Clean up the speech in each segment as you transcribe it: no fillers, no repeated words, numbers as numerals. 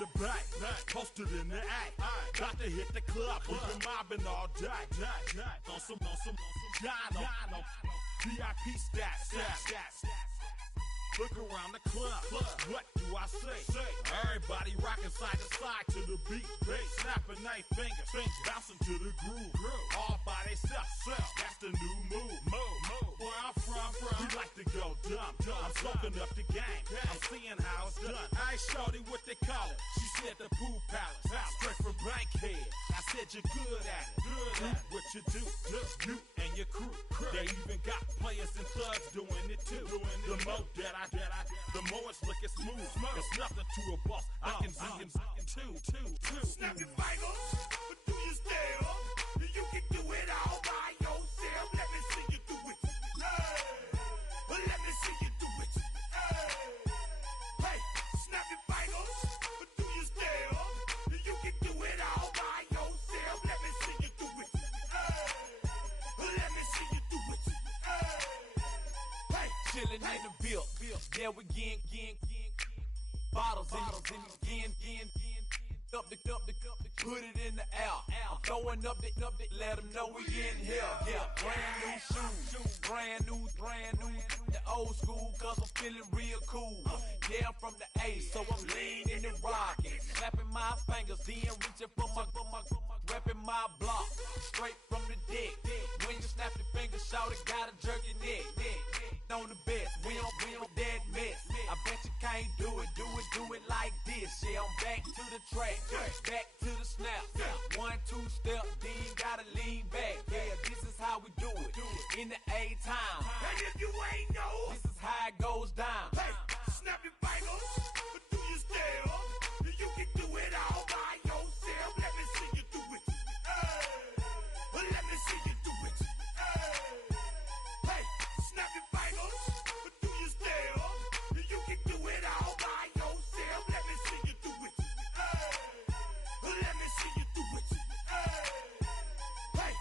the back, posted in the act. Got to hit the club, we've been mobbing all day. On some Jono, VIP stats. Look around the club, what do I say? Everybody rocking side to side to the beat. Snapping their fingers, bouncing to the groove. All by themselves, that's the new move. Where I'm from, we like to go dumb. I'm soaking up the game, I'm seeing how it's done. I ain't shorty what they call it. She said the pool palace, straight from Bankhead. I said you're good at it. Do what you do, you and your crew. They even got players and thugs doing it too. The more that the more it's looking smooth. It's nothing to a boss. I can see him too. Snap your fingers, but do you still? You can do it all by yourself. Let me see you do it. Let me see you do it. Hey, snap your fingers, but do you still? You can do it all by yourself. Let me see you do it. Let me see you do it. Hey, chillin' in the bill. Yeah, we getting bottles in again. Up the put it in the air. I'm throwing up the, let them know we in here. Yeah, brand new shoes, brand new. The old school, cause I'm feeling real cool. Yeah, I'm from the A, so I'm leaning and rocking. Slapping my fingers, then reaching for my repping my block. Straight from the deck. When you snap your fingers, shout it, gotta jerk your neck. On the best, we don't dead mess. I bet you can't do it like this. Yeah, I'm back to the track, back to the snap. 1, 2 step, then gotta lean back. Yeah, this is how we do it in the A-time. and if you ain't know, This is how it goes down. hey, snap your fingers, but do you still? You can do it all by yourself. Let me see you do it. Let me see you do it. Hey, snap your fingers, but do you still? You can do it all by yourself. Let me see you do it. Let me see you do it. Hey.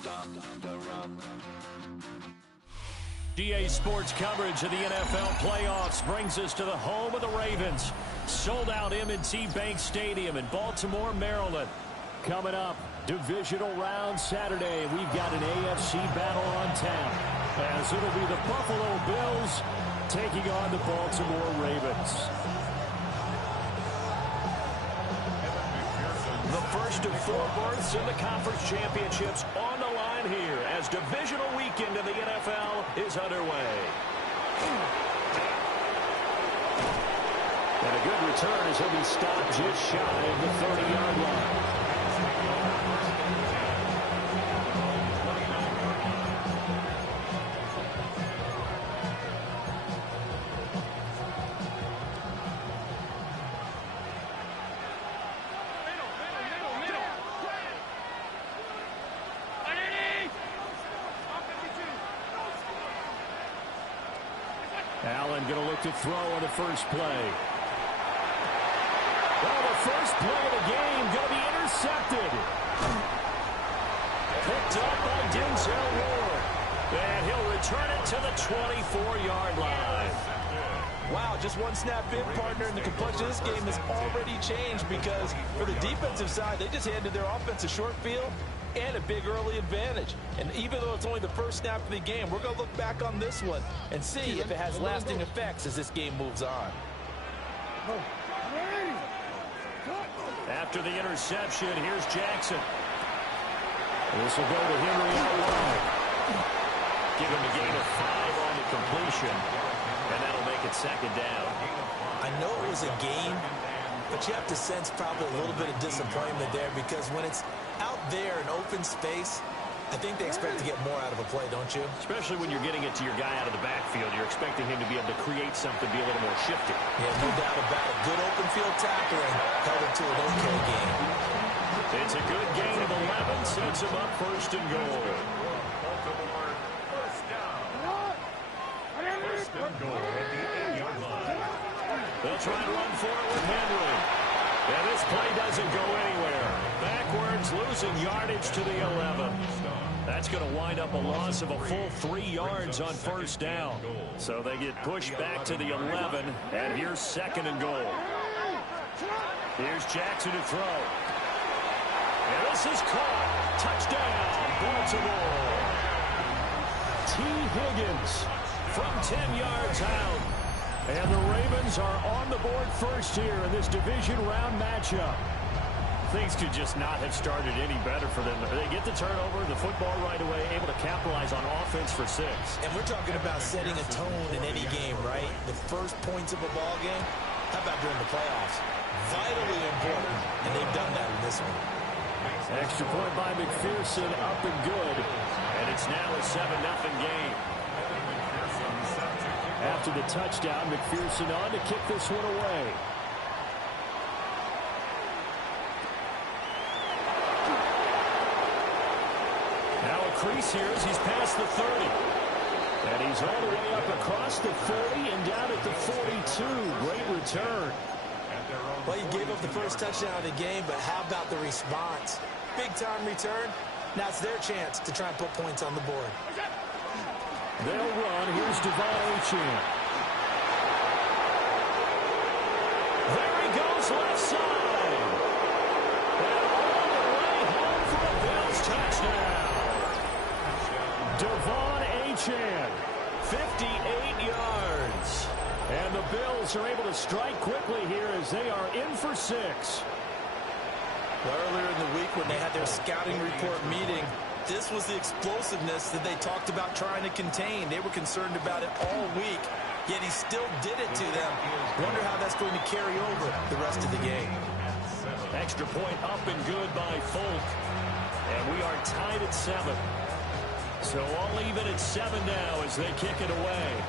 Stop the run. GA Sports coverage of the NFL playoffs brings us to the home of the Ravens. Sold out M&T Bank Stadium in Baltimore, Maryland. Coming up, divisional round Saturday. We've got an AFC battle on tap, as it'll be the Buffalo Bills taking on the Baltimore Ravens. The first of 4 berths in the conference championships on the line here as divisional weekend in the NFL is underway. And a good return as he'll be stopped just shy of the 30-yard line. Allen going to look to throw on the first play. Well, the first play of the game going to be intercepted. Picked up by Denzel Ward. And he'll return it to the 24-yard line. Wow, just one snap in, partner, and the complexion of this game has already changed because for the defensive side, they just handed their offense a short field and a big early advantage. And even though it's only the first snap of the game, we're going to look back on this one and see if it has lasting effects as this game moves on. After the interception, here's Jackson. This will go to Henry out wide. give him a gain of 5 on the completion, and that'll make it second down. I know it was a gain, but you have to sense probably a little bit of disappointment there because when it's out there in open space, I think they expect to get more out of a play, don't you? Especially when you're getting it to your guy out of the backfield. You're expecting him to be able to create something, be a little more shifty. Yeah, no doubt about it. Good open field tackling held it to an okay game. It's a good gain of 11, sets him up first and goal. First and goal at the 8-yard line. They'll try to run for it with Henry. And this play doesn't go anywhere. Backwards, losing yardage to the 11. That's going to wind up a loss of a full 3 yards on first down. So they get pushed back to the 11, and here's second and goal. Here's Jackson to throw. And this is caught. Touchdown, Baltimore. T. Higgins from 10 yards out. And the Ravens are on the board first here in this division round matchup. Things could just not have started any better for them. They get the turnover, the football right away, able to capitalize on offense for 6. And we're talking about setting a tone in any game, right? The first points of a ball game. How about during the playoffs? Vitally important, and they've done that in this one. Extra point by McPherson, up and good. And it's now a 7-0 game. After the touchdown, McPherson on to kick this one away. Now a crease here as he's past the 30. And he's all the way up across the 40 and down at the 42. Great return. Well, he gave up the first touchdown of the game, but how about the response? Big-time return. Now it's their chance to try and put points on the board. They'll run. Here's Devon Achane. There he goes, left side. And all the way home for a Bills touchdown. Devon Achane, 58 yards. And the Bills are able to strike quickly here as they are in for 6. Well, earlier in the week when they had their scouting report meeting, this was the explosiveness that they talked about trying to contain. They were concerned about it all week, yet he still did it to them. Wonder how that's going to carry over the rest of the game. Extra point up and good by Folk. And we are tied at 7. So all even at 7 now as they kick it away.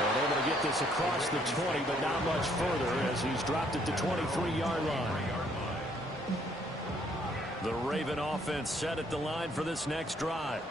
And able to get this across the 20, but not much further as he's dropped at the 23-yard line. The Raven offense set at the line for this next drive.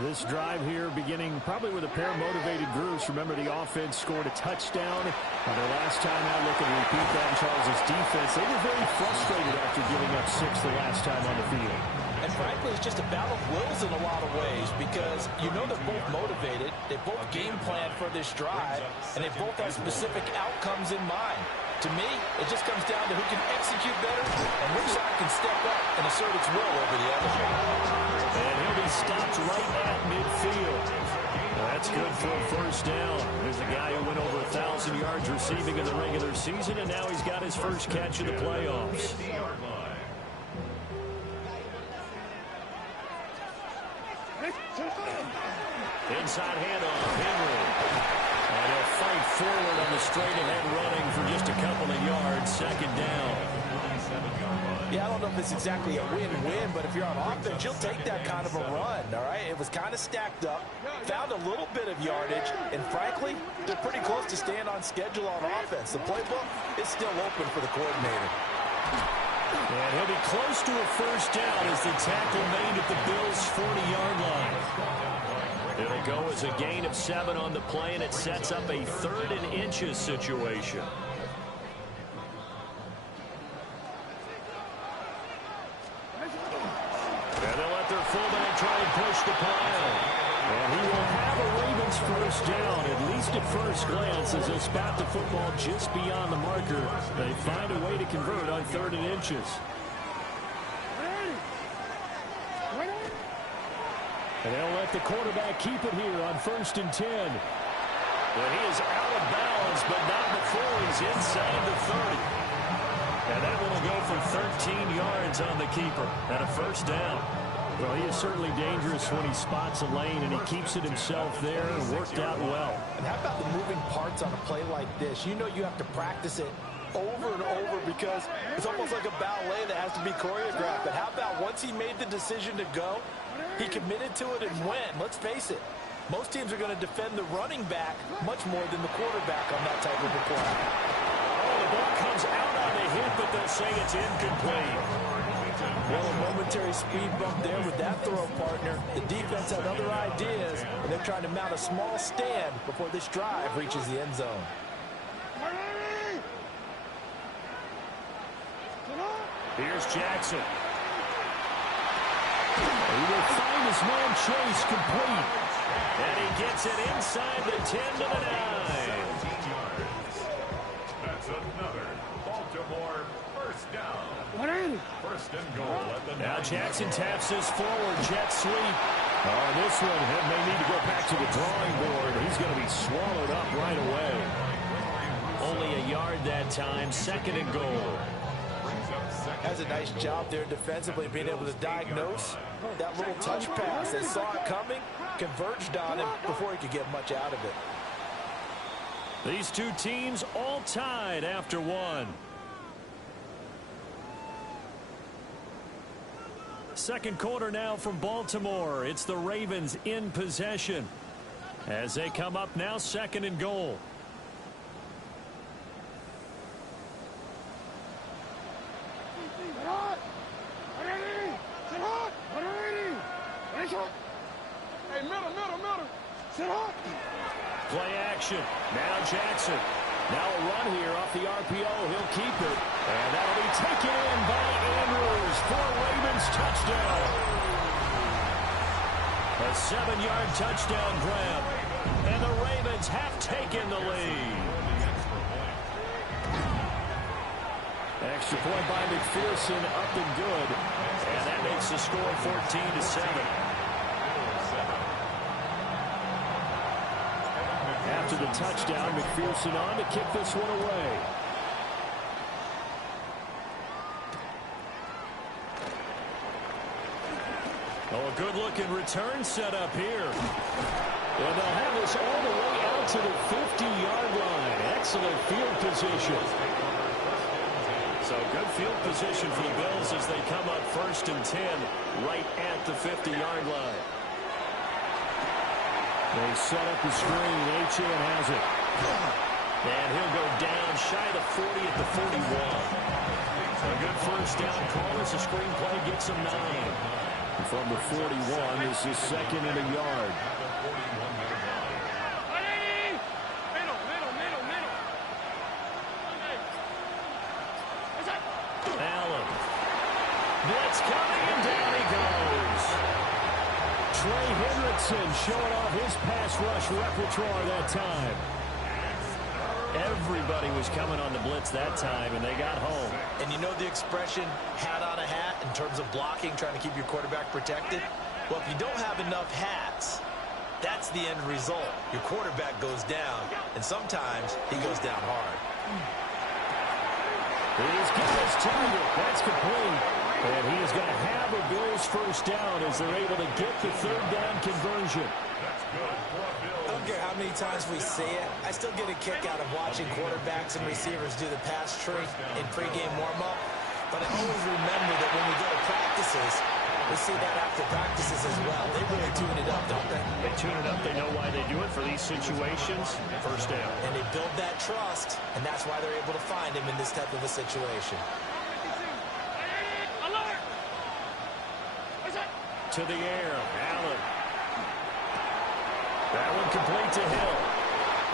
This drive here beginning probably with a pair of motivated groups. Remember, the offense scored a touchdown. Their last time out, looking to repeat that in Charles' defense. They were very frustrated after giving up 6 the last time on the field. And frankly, it's just a battle of wills in a lot of ways because you know they're both motivated. They both game plan for this drive, and they both have specific outcomes in mind. To me, it just comes down to who can execute better and which side can step up and assert its will over the other. And he'll be stopped right at midfield. That's good for a first down. There's a guy who went over 1,000 yards receiving in the regular season, and now he's got his first catch of the playoffs. Inside handoff, Henry. And he'll fight forward on the straight-ahead running for just a couple of yards. Second down. Yeah, I don't know if it's exactly a win-win, but if you're on offense, you'll take that kind of a run, all right? It was kind of stacked up, found a little bit of yardage, and frankly, they're pretty close to staying on schedule on offense. The playbook is still open for the coordinator. And he'll be close to a first down as the tackle made at the Bills' 40-yard line. It'll go as a gain of 7 on the play, and it sets up a 3rd and inches situation. And they'll let their fullback try and push the pile. And he will have a Ravens first down, at least at first glance, as they'll spot the football just beyond the marker. They find a way to convert on 3rd and inches. And they'll let the quarterback keep it here on 1st and 10. And he is out of bounds, but not before he's inside the 30. And that one will go for 13 yards on the keeper and a first down. Well, he is certainly dangerous when he spots a lane, and he keeps it himself there and worked out well. And how about the moving parts on a play like this? You know you have to practice it over and over because it's almost like a ballet that has to be choreographed. But how about once he made the decision to go, he committed to it and went. Let's face it, most teams are going to defend the running back much more than the quarterback on that type of a play. Oh, the ball comes out on the hit, but they'll say it's incomplete. Well, a momentary speed bump there with that throw, partner. The defense had other ideas, and they're trying to mount a small stand before this drive reaches the end zone. Here's Jackson. He will find his man Chase complete. And he gets it inside the 10 to the 9. That's another Baltimore first down. First and goal at the now Jackson taps this forward, jet sweep. Oh, this one may need to go back to the drawing board. He's going to be swallowed up right away. Only a yard that time, second and goal. Has a nice job there defensively, being able to diagnose that little touch pass. They saw it coming, converged on him before he could get much out of it. These two teams all tied after one. Second quarter now from Baltimore. It's the Ravens in possession as they come up now, second and goal. Play action. Now Jackson. Now a run here off the RPO. He'll keep it. And that'll be taken in by Andrews for Ravens touchdown. A 7-yard touchdown grab. And the Ravens have taken the lead. Extra point by McPherson, up and good. And that makes the score 14-7. After the touchdown, McPherson on to kick this one away. Oh, a good-looking return set up here. And they'll have this all the way out to the 50-yard line. Excellent field position. So good field position for the Bills as they come up first and 10 right at the 50-yard line. They set up the screen. Achane has it. And he'll go down shy of the 40 at the 41. A good first down call as the screen play gets him 9. And from the 41 is his second and a yard. Allen. Blitz coming and down he goes. Trey Hendrickson showing off his pass rush repertoire that time. Everybody was coming on the blitz that time, and they got home. And you know the expression, hat on a hat, in terms of blocking, trying to keep your quarterback protected? Well, if you don't have enough hats, that's the end result. Your quarterback goes down, and sometimes he goes down hard. He's got his target. That's complete. And he is going to have a Bills first down as they're able to get the third down conversion. I don't care how many times we see it. I still get a kick out of watching quarterbacks and receivers do the pass tree in pregame warm-up. But I always remember that when we go to practices, we see that after practices as well. They really tune it up, don't they? They tune it up. They know why they do it for these situations. First down. And they build that trust, and that's why they're able to find him in this type of a situation. To the air, Allen. That one complete to Hill.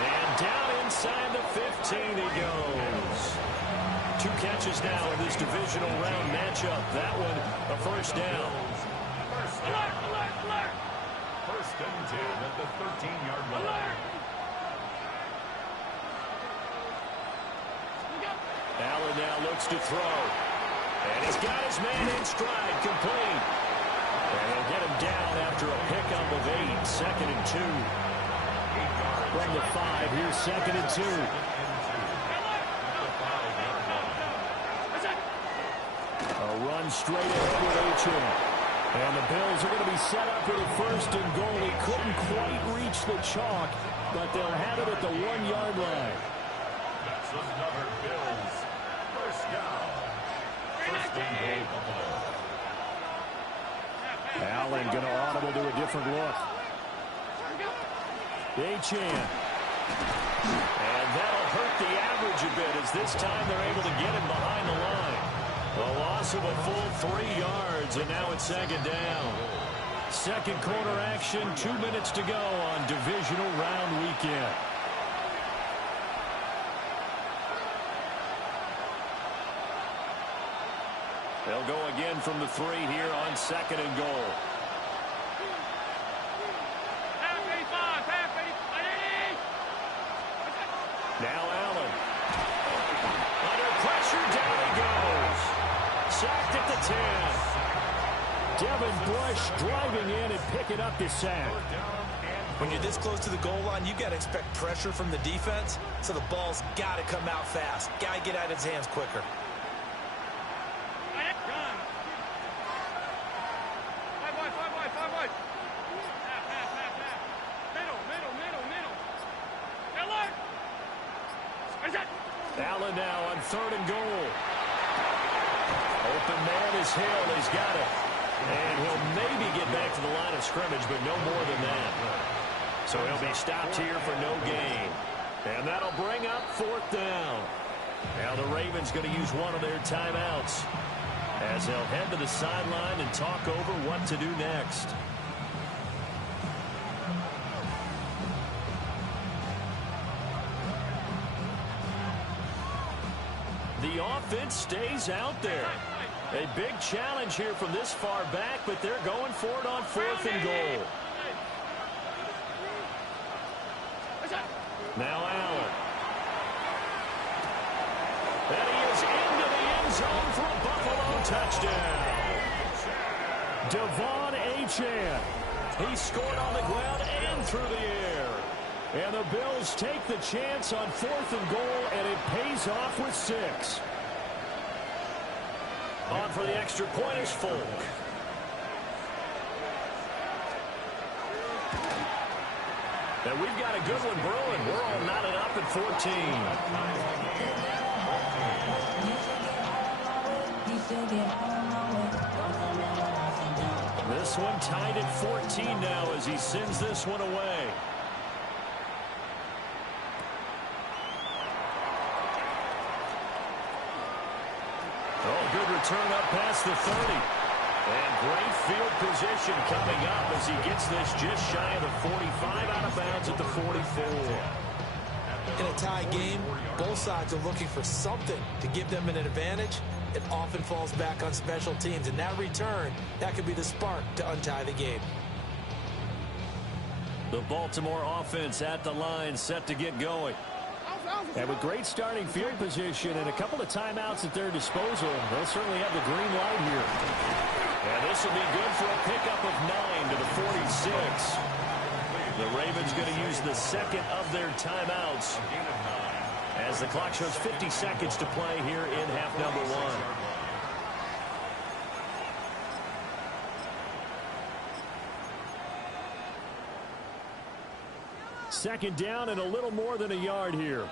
And down inside the 15 he goes. 2 catches now in this divisional round matchup. That one a first down. First and 10 at the 13-yard line. Allen now looks to throw. And he's got his man in stride, complete. And he'll get him down after a pickup of 8. Second and 2. From the 5, here's second and 2. They'll run straight ahead with Achane. And the Bills are going to be set up with a first and goal. He couldn't quite reach the chalk, but they'll have it at the 1-yard line. That's another Bills first down. First and goal, Buffalo. Allen going to audible to a different look. Achane. And that'll hurt the average a bit as this time they're able to get him behind the line. A loss of a full 3 yards, and now it's second down. Second quarter action, 2 minutes to go on divisional round weekend. They'll go again from the 3 here on second and goal. Now Allen. Under pressure, down he goes. Sacked at the 10. Devin Bush driving in and picking up the sack. When you're this close to the goal line, you got to expect pressure from the defense, so the ball's got to come out fast. Got to get out of his hands quicker. Allen now on third and goal. Open man is Hill. He's got it. And he'll maybe get back to the line of scrimmage, but no more than that. So he'll be stopped here for no gain. And that'll bring up fourth down. Now the Ravens going to use one of their timeouts as they'll head to the sideline and talk over what to do next. The offense stays out there. A big challenge here from this far back, but they're going for it on fourth and goal. Now Allen. And he is into the end zone for a Buffalo touchdown. Devon Achane. He scored on the ground and through the air. And the Bills take the chance on fourth and goal, and it pays off with 6. On for the extra point is Folk. And we've got a good one brewing. We're all knotted up at 14. This one tied at 14 now as he sends this one away. Good return up past the 30. And great field position coming up as he gets this just shy of the 45, out of bounds at the 44. In a tie game, both sides are looking for something to give them an advantage. It often falls back on special teams. And that return, that could be the spark to untie the game. The Baltimore offense at the line, set to get going. And with great starting field position and a couple of timeouts at their disposal, they'll certainly have the green light here. And this will be good for a pickup of 9 to the 46. The Ravens going to use the second of their timeouts as the clock shows 50 seconds to play here in half number 1. Second down and a little more than a yard here.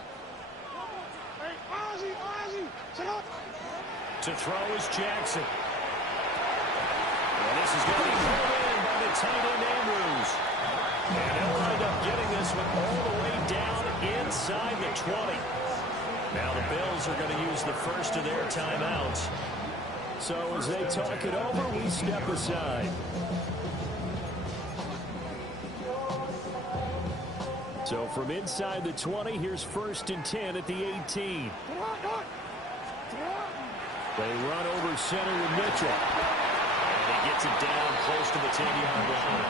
To throw is Jackson. And this is going to be pulled in by the tight end Andrews. And they'll wind up getting this one all the way down inside the 20. Now the Bills are going to use the first of their timeouts. So as they talk it over, we step aside. So from inside the 20, here's first and 10 at the 18. They run over center with Mitchell. And he gets it down close to the 10-yard line.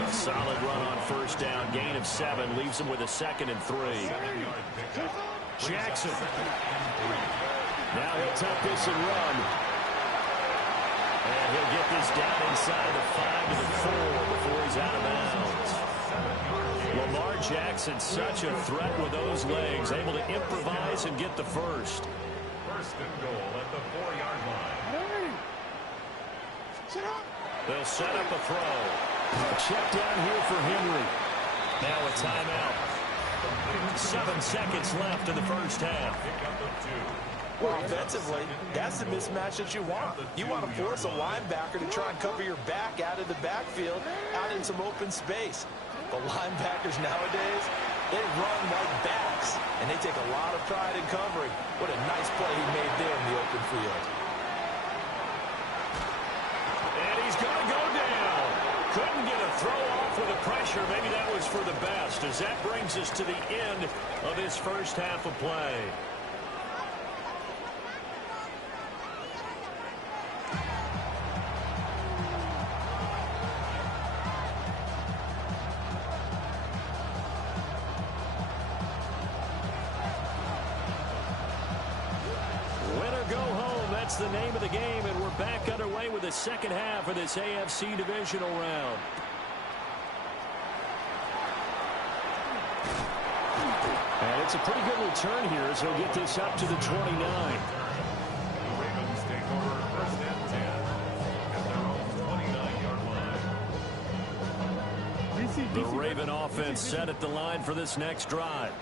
A solid run on first down. Gain of 7 leaves him with a 2nd and 3. Jackson. Now he'll tuck this and run. And he'll get this down inside the 5 to the 4 before he's out of bounds. Lamar Jackson, such a threat with those legs, able to improvise and get the first. First and goal at the 4-yard line. They'll set up a throw. A check down here for Henry. Now a timeout. 7 seconds left in the first half. Well, offensively, that's the mismatch that you want. You want to force a linebacker to try and cover your back out of the backfield, out in some open space. But linebackers nowadays, they run like backs, and they take a lot of pride in covering. What a nice play he made there in the open field. And he's going to go down. Couldn't get a throw off with the pressure. Maybe that was for the best, as that brings us to the end of this first half of play. That's the name of the game, and we're back underway with the second half of this AFC divisional round. And it's a pretty good return here as they'll get this up to the 29. The Ravens take over first and 10 at their own 29-yard line. The Raven offense set at the line for this next drive.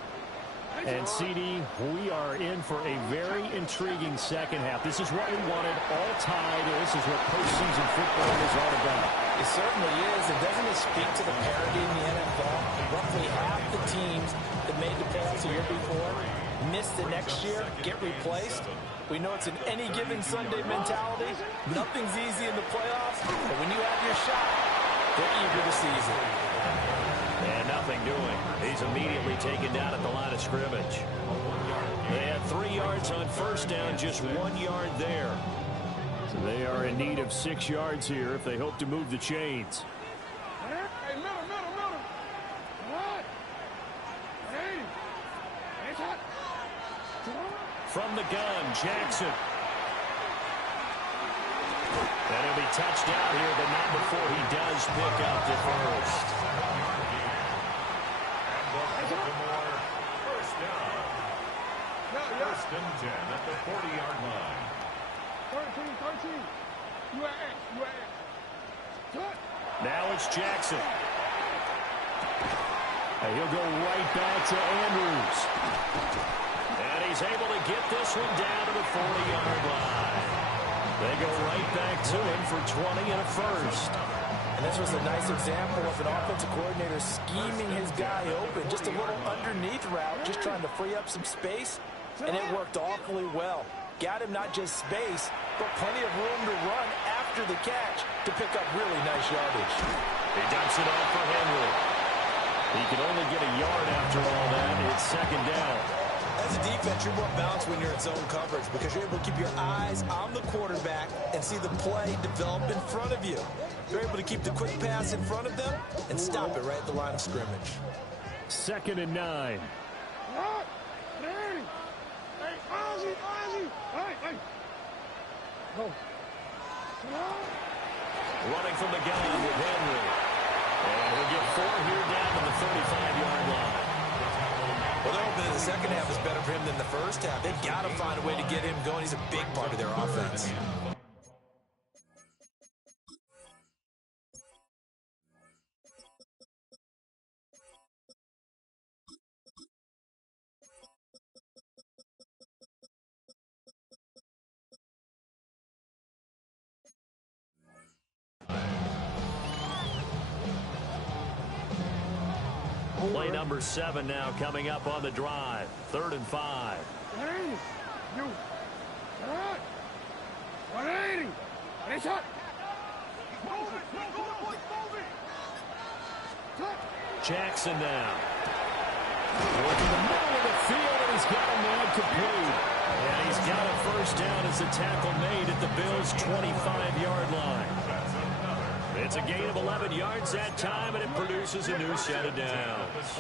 And, CD, we are in for a very intriguing second half. This is what we wanted, all tied. This is what postseason football is all about. It certainly is. And doesn't it speak to the parity in the NFL? Roughly half the teams that made the playoffs the year before miss the next year, get replaced. We know it's an any given Sunday mentality. Nothing's easy in the playoffs, but when you have your shot, they're eager to seize it. And nothing doing. He's immediately taken down at the line of scrimmage. They had 3 yards on first down, just 1 yard there. So they are in need of 6 yards here if they hope to move the chains. Hey, middle. What? Hey. From the gun, Jackson. And he'll be touched down here, but not before he does pick up the first. First down. First and 10 at the 40-yard line. 13. Now it's Jackson. And he'll go right back to Andrews. And he's able to get this one down to the 40-yard line. They go right back to him for 20 and a first. And this was a nice example of an offensive coordinator scheming his guy open. Just a little underneath route, just trying to free up some space. And it worked awfully well. Got him not just space, but plenty of room to run after the catch to pick up really nice yardage. He dumps it off for Henry. He can only get a yard after all that. It's second down. As a defense, you're more balanced when you're in zone coverage because you're able to keep your eyes on the quarterback and see the play develop in front of you. You're able to keep the quick pass in front of them and stop it right at the line of scrimmage. 2nd and 9. Running from the gun with Henry. And he'll get 4 here down to the 35-yard line. Well, they're hoping that the second half is better for him than the first half. They've got to find a way to get him going. He's a big part of their offense. Play number 7 now coming up on the drive. 3rd and 5. 180. Jackson now. Working the middle of the field, and he's got a man complete. And he's got a first down as the tackle made at the Bills' 25-yard line. It's a gain of 11 yards that time, and it produces a new set of downs.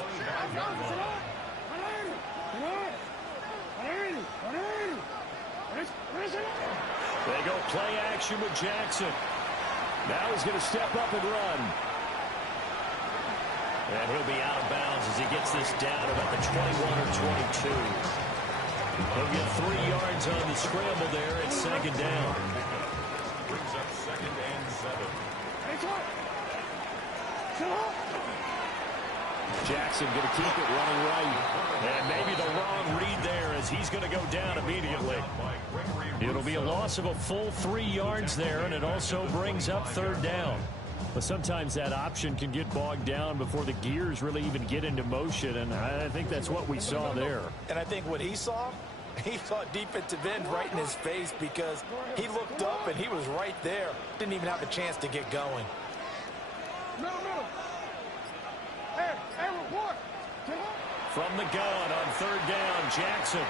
They go play action with Jackson. Now he's going to step up and run. And he'll be out of bounds as he gets this down about the 21 or 22. He'll get 3 yards on the scramble there. It's second down. Brings up 2nd and 7. Jackson going to keep it running right. And maybe the wrong read there as he's going to go down immediately. It'll be a loss of a full 3 yards there, and it also brings up 3rd down. But sometimes that option can get bogged down before the gears really even get into motion, and I think that's what we saw there. And I think what he saw defensive end right in his face because he looked up and he was right there. Didn't even have a chance to get going. From the gun on 3rd down, Jackson.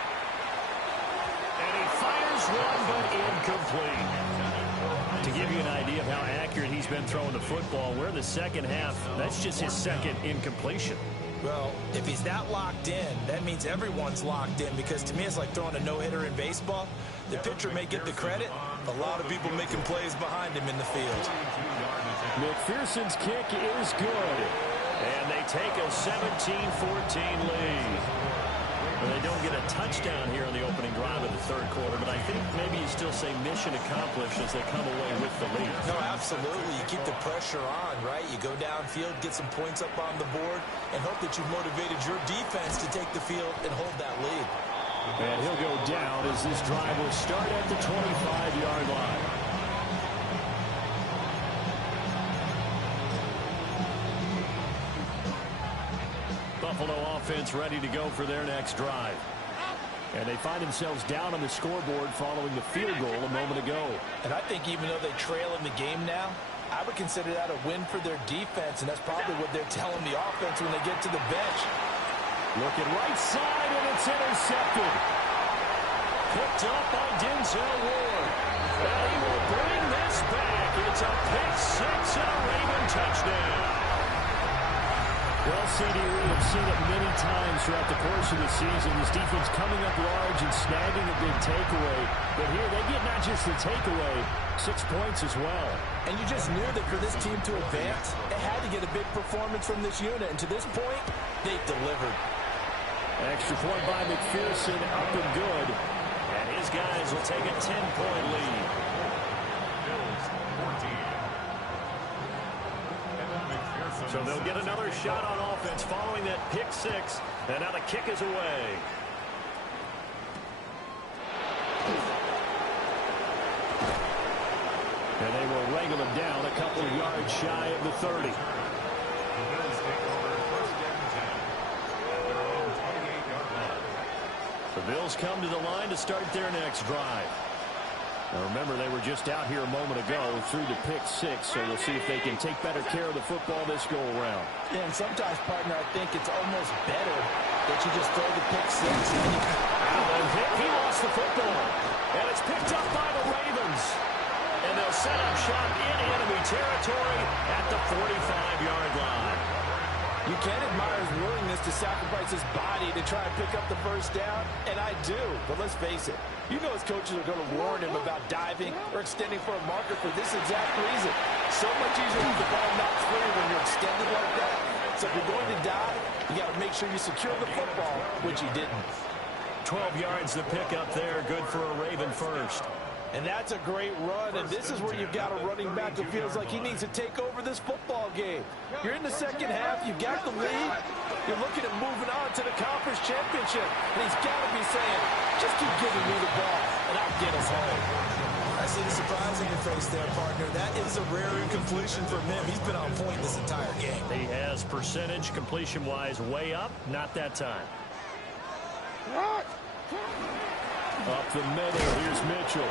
And he fires one, but incomplete. To give you an idea of how accurate he's been throwing the football, we're in the second half. That's just his 2nd incompletion. Well, if he's that locked in, that means everyone's locked in because to me it's like throwing a no-hitter in baseball. The pitcher may get the credit. A lot of people making plays behind him in the field. McPherson's kick is good. And they take a 17-14 lead. Well, they don't get a touchdown here in the opening drive of the 3rd quarter, but I think maybe you still say mission accomplished as they come away with the lead. No, absolutely. You keep the pressure on, right? You go downfield, get some points up on the board, and hope that you've motivated your defense to take the field and hold that lead. And he'll go down as this drive will start at the 25-yard line. Buffalo offense ready to go for their next drive. And they find themselves down on the scoreboard following the field goal a moment ago. And I think even though they trail in the game now, I would consider that a win for their defense, and that's probably what they're telling the offense when they get to the bench. Looking right side, and it's intercepted. Picked up by Denzel Ward. And he will bring this back. It's a pick six and a Raven touchdown. Well, CD, we have seen it many times throughout the course of the season. This defense coming up large and snagging a big takeaway. But here they get not just the takeaway, 6 points as well. And you just knew that for this team to advance, it had to get a big performance from this unit. And to this point, they've delivered. Extra point by McPherson, up and good. And his guys will take a 10-point lead. So they'll get another shot on offense following that pick six. And now the kick is away. And they will wrangle him down a couple of yards shy of the 30. The Bills come to the line to start their next drive. Now remember, they were just out here a moment ago through the pick six, so we'll see if they can take better care of the football this go-around. Yeah, and sometimes, partner, I think it's almost better that you just throw the pick six. He lost the football, and it's picked up by the Ravens. And they'll set up shop in enemy territory at the 45-yard line. You can admire his willingness to sacrifice his body to try and pick up the first down, and I do. But let's face it, you know his coaches are going to warn him about diving or extending for a marker for this exact reason. So much easier with the ball knocks free when you're extended like that. So if you're going to dive, you got to make sure you secure the football, which he didn't. 12 yards to pick up there, good for a Raven first. And that's a great run, and this is where you've got a running back who feels like he needs to take over this football game. You're in the second half, you've got the lead, you're looking at moving on to the conference championship, and he's got to be saying, just keep giving me the ball, and I'll get us home. I see the surprise in your face there, partner. That is a rare incompletion from him. He's been on point this entire game. He has percentage completion-wise way up, not that time. Up the middle, here's Mitchell.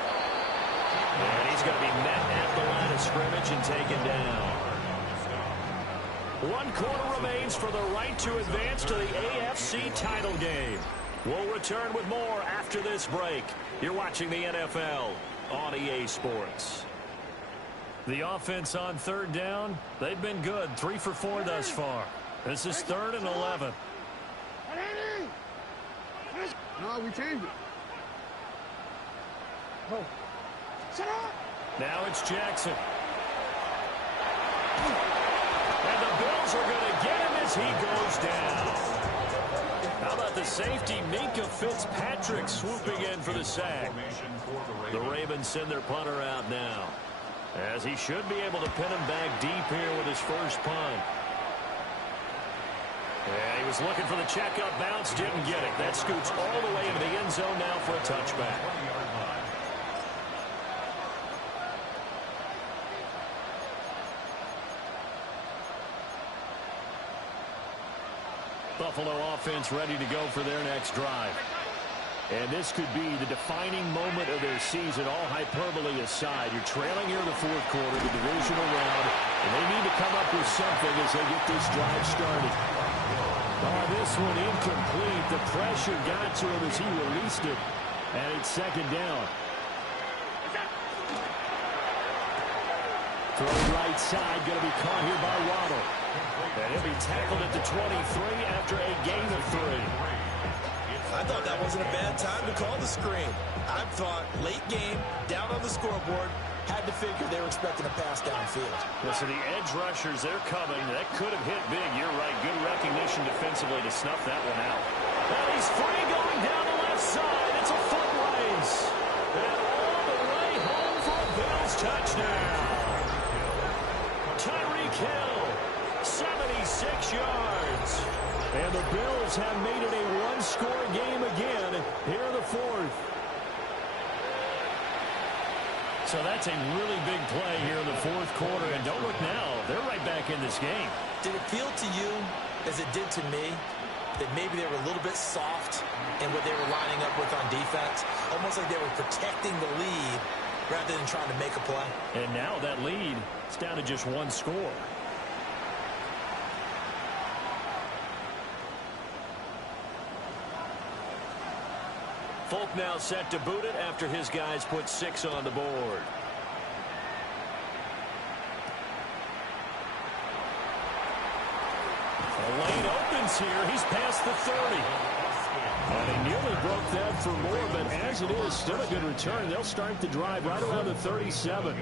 And he's going to be met at the line of scrimmage and taken down. 1 quarter remains for the right to advance to the AFC title game. We'll return with more after this break. You're watching the NFL on EA Sports. The offense on third down, they've been good. 3 for 4 thus far. This is 3rd and 11. No, we changed it. Oh. Now it's Jackson. And the Bills are going to get him as he goes down. How about the safety, Minkah Fitzpatrick, swooping in for the sack. The Ravens send their punter out now, as he should be able to pin him back deep here with his first punt. Yeah, he was looking for the checkup bounce, didn't get it. That scoots all the way into the end zone now for a touchback. Buffalo offense ready to go for their next drive. And this could be the defining moment of their season, all hyperbole aside. You're trailing here in the fourth quarter, the divisional round, and they need to come up with something as they get this drive started. Oh, this one incomplete. The pressure got to him as he released it, and it's second down. Throw right side, going to be caught here by Waddle. And he'll be tackled at the 23 after a gain of 3. I thought that wasn't a bad time to call the screen. I thought late game, down on the scoreboard, had to figure they were expecting a pass downfield. Listen, the edge rushers, they're coming. That could have hit big. You're right. Good recognition defensively to snuff that one out. And he's free going down the left side. It's a foot race. And all the way home for a Bills touchdown. Tyreek Hill, 76 yards. And the Bills have made it a one-score game again here in the fourth. So that's a really big play here in the fourth quarter. And don't look now, they're right back in this game. Did it feel to you, as it did to me, that maybe they were a little bit soft in what they were lining up with on defense? Almost like they were protecting the lead rather than trying to make a play. And now that lead is down to just one score. Folk now set to boot it after his guys put 6 on the board. The lane opens here. He's past the 30. And he nearly broke that for more, but as it is, still a good return. They'll start the drive right around the 37.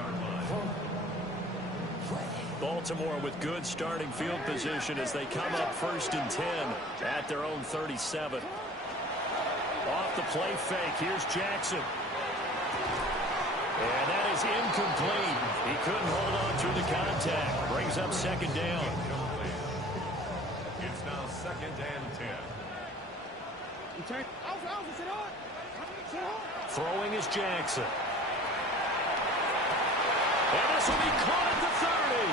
Baltimore with good starting field position as they come up 1st and 10 at their own 37. Off the play fake. Here's Jackson. And that is incomplete. He couldn't hold on through the contact. Brings up second down. It's now 2nd and 10. Throwing is Jackson. And this will be caught at the 30.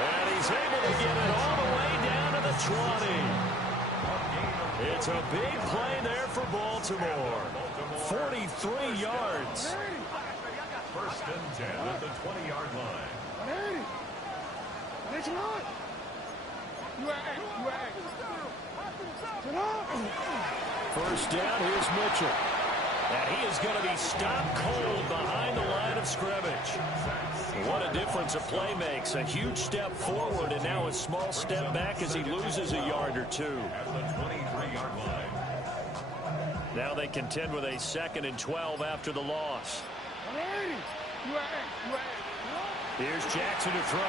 And he's able to get it all the way down to the 20. It's a big play there for Baltimore. 43 yards. 1st and 10 at the 20-yard line. First down, here's Mitchell. And he is going to be stopped cold behind the line of scrimmage. What a difference a play makes. A huge step forward and now a small step back as he loses a yard or two. At the 23-yard line. Now they contend with a 2nd and 12 after the loss. Here's Jackson to throw.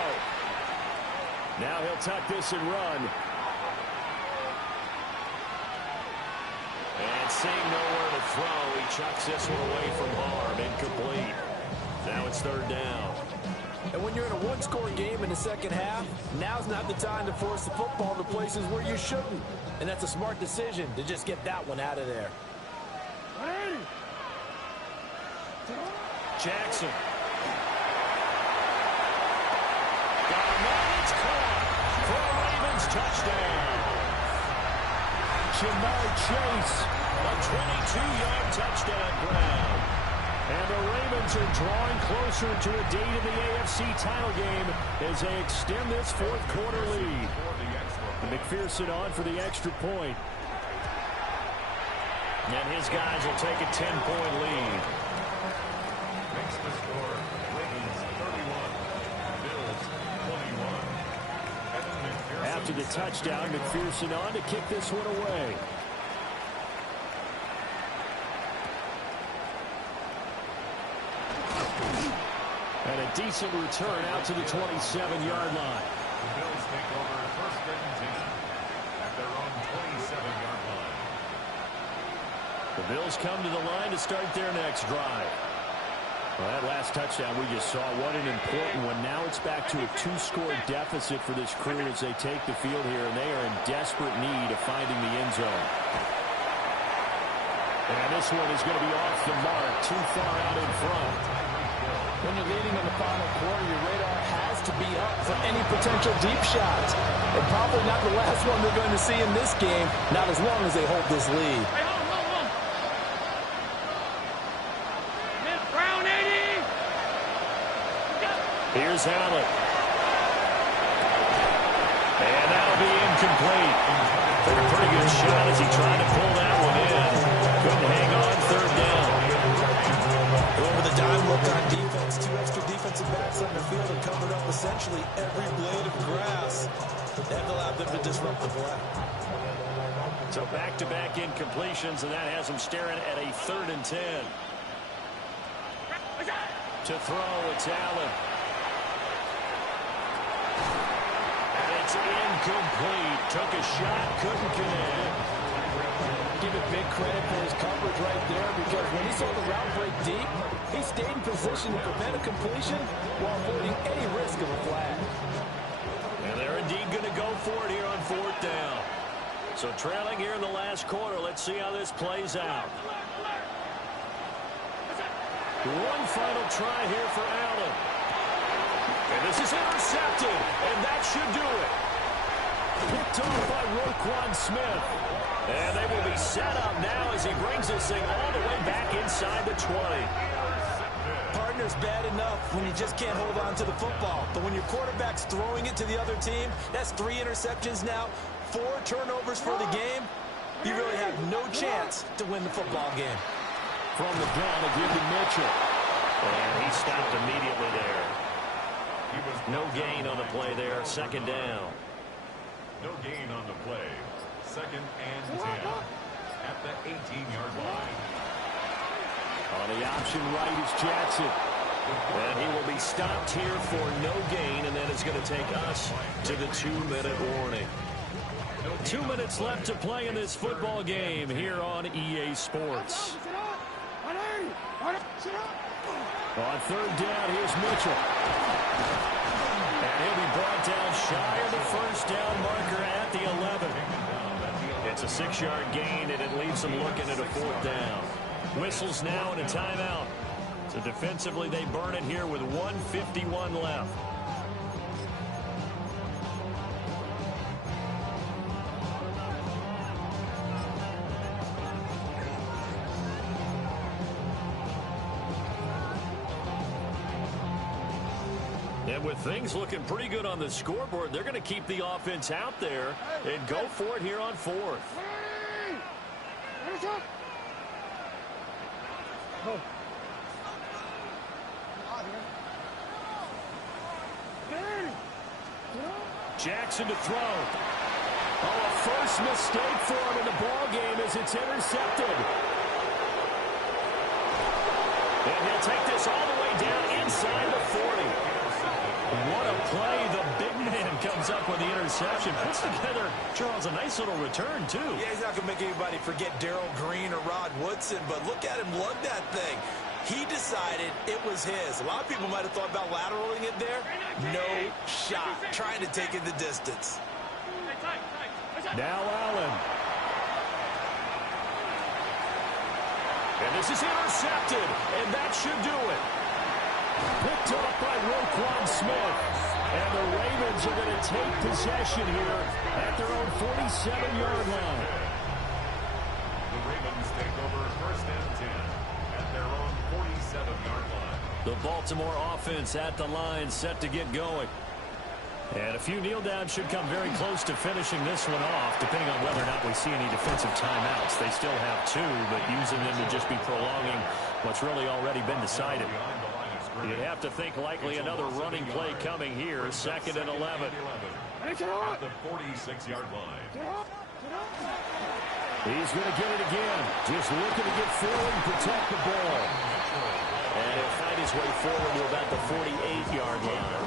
Now he'll tuck this and run. And seeing nowhere to throw, he chucks this one away from harm. Incomplete. Now it's 3rd down. And when you're in a one-score game in the second half, now's not the time to force the football to places where you shouldn't. And that's a smart decision to just get that one out of there. Jackson. Got a man, it's caught for a Ravens touchdown. Jamar Chase, a 22-yard touchdown grab. And the Ravens are drawing closer to a date in the AFC title game as they extend this fourth quarter lead. McPherson on for the extra point. And his guys will take a 10-point lead. Makes the score Ravens 31, Bills 21. After the touchdown, McPherson on to kick this one away. And a decent return out to the 27-yard line. The Bills take over 1st and 10 at their own 27-yard line. The Bills come to the line to start their next drive. Well, that last touchdown we just saw, what an important one. Now it's back to a 2-score deficit for this crew as they take the field here, and they are in desperate need of finding the end zone. And this one is going to be off the mark, too far out in front. When you're leading in the final quarter, your radar has to be up for any potential deep shots. And probably not the last one they're going to see in this game, not as long as they hold this lead. Here's Allen. And that'll be incomplete. Took a pretty good shot as he tried to pull that one in. Couldn't hang on, third down. Over the dime look on defense. 2 extra defensive backs on the field and covered up essentially every blade of grass. That allowed them to disrupt the play. So back-to-back incompletions, and that has them staring at a 3rd and 10. To throw, it's Allen. It's incomplete. Took a shot, couldn't connect. Give it big credit for his coverage right there, because when he saw the route break deep, he stayed in position to prevent a completion while avoiding any risk of a flag. And they're indeed going to go for it here on 4th down. So trailing here in the last quarter. Let's see how this plays out. One final try here for Allen. And this is intercepted, and that should do it. Picked off by Roquan Smith. And they will be set up now as he brings this thing all the way back inside the 20. Partner's bad enough when you just can't hold on to the football. But when your quarterback's throwing it to the other team, that's 3 interceptions now, 4 turnovers for the game. You really have no chance to win the football game. From the gun, a give to Mitchell. And he stopped immediately there. No gain on the play there. 2nd down. No gain on the play. 2nd and 10 at the 18-yard line. On the option right is Jackson. And he will be stopped here for no gain, and that is going to take us to the 2-minute warning. 2 minutes left to play in this football game here on EA Sports. On 3rd down, here's Mitchell. And he'll be brought down shy of the 1st down marker at the 11. It's a 6-yard gain, and it leaves them looking at a 4th down. Whistles now and a timeout. So defensively, they burn it here with 1:51 left. And with things looking pretty good on the scoreboard, they're going to keep the offense out there and go for it here on 4th. Jackson to throw. Oh, a first mistake for him in the ball game as it's intercepted. And he'll take this all the way down inside the 40. What a play. The big man comes up with the interception. Puts together, Charles, a nice little return, too. Yeah, he's not going to make anybody forget Darrell Green or Rod Woodson, but look at him lug that thing. He decided it was his. A lot of people might have thought about lateraling it there. No shot. Trying to take it the distance. Now Allen. And this is intercepted, and that should do it. Picked off by Roquan Smith. And the Ravens are going to take possession here at their own 47-yard line. The Ravens take over 1st and 10 at their own 47-yard line. The Baltimore offense at the line, set to get going. And a few kneel downs should come very close to finishing this one off, depending on whether or not we see any defensive timeouts. They still have 2, but using them to just be prolonging what's really already been decided. You'd have to think likely another running play coming here, 2nd and 11. At the 46-yard line. He's going to get it again. Just looking to get forward and protect the ball. And he'll find his way forward to about the 48-yard line.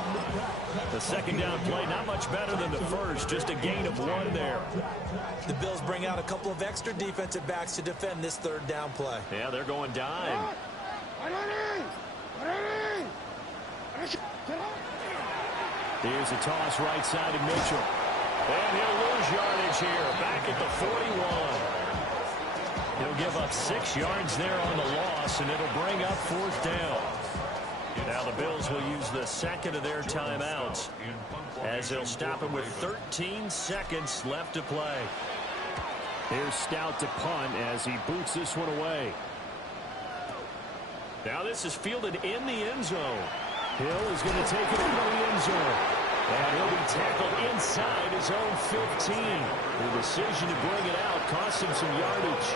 The 2nd down play, not much better than the first, just a gain of 1 there. The Bills bring out a couple of extra defensive backs to defend this third down play. Yeah, they're going dime. Here's a toss right side to Mitchell. And he'll lose yardage here. Back at the 41. He'll give up 6 yards there on the loss, and it'll bring up 4th down. Now the Bills will use the second of their timeouts as they'll stop him with 13 seconds left to play. Here's Stout to punt as he boots this one away. Now this is fielded in the end zone. Hill is going to take it into the end zone. And he'll be tackled inside his own 15. The decision to bring it out cost him some yardage.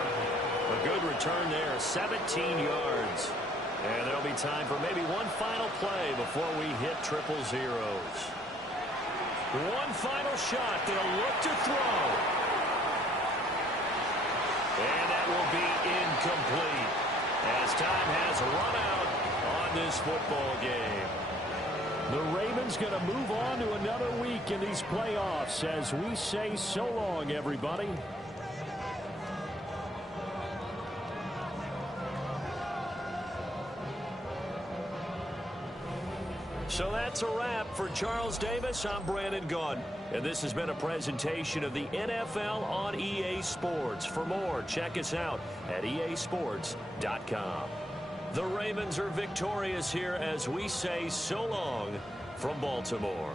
A good return there, 17 yards. And there'll be time for maybe one final play before we hit triple zeros. One final shot. They'll look to throw. And that will be incomplete as time has run out on this football game. The Ravens going to move on to another week in these playoffs as we say so long, everybody. So that's a wrap for Charles Davis. I'm Brandon Gaudin, and this has been a presentation of the NFL on EA Sports. For more, check us out at easports.com. The Ravens are victorious here as we say so long from Baltimore.